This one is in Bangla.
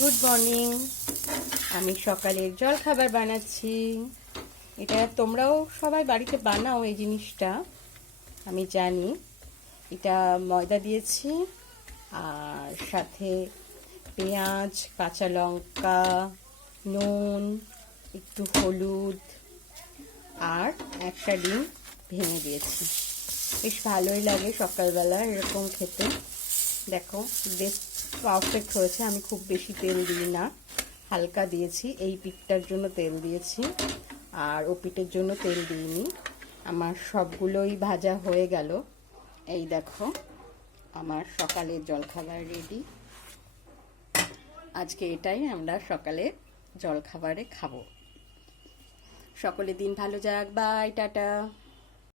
Good morning. আমি সকালের জলখাবার বানাচ্ছি। এটা তোমরাও সবাই বাড়িতে বানাও, এই জিনিসটা আমি জানি। এটা ময়দা দিয়েছি, আর সাথে পেঁয়াজ, কাঁচা লঙ্কা, নুন, একটু হলুদ আর একটা ডিম ভেঙে দিয়েছি। বেশ ভালোই লাগে সকালবেলা এরকম খেতে। দেখো বেশ পারফেক্ট হয়েছে। আমি খুব বেশি তেল দিই না, হালকা দিয়েছি। এই পিঠটার জন্য তেল দিয়েছি, আর ও পিঠের জন্য তেল দিইনি। আমার সবগুলোই ভাজা হয়ে গেল। এই দেখো আমার সকালের জলখাবার রেডি। আজকে এটাই আমরা সকালে জলখাবারে খাবো। সকলের দিন ভালো যাক। By, tata.